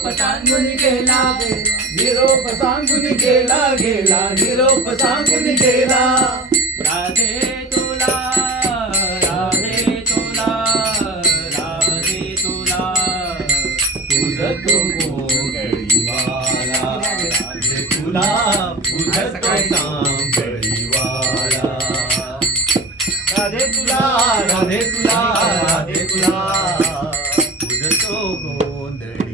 निरोप सांगून गेला निरोप सांगून गेला गेला निरोप सांगून गेला राधे तुला राधे तुला राधे तुला तुझ तो गळीवाला राधे तुला तुझ तो गळीवाला राधे तुला राधे तुला राधे तुला तुझ तो गोंधळी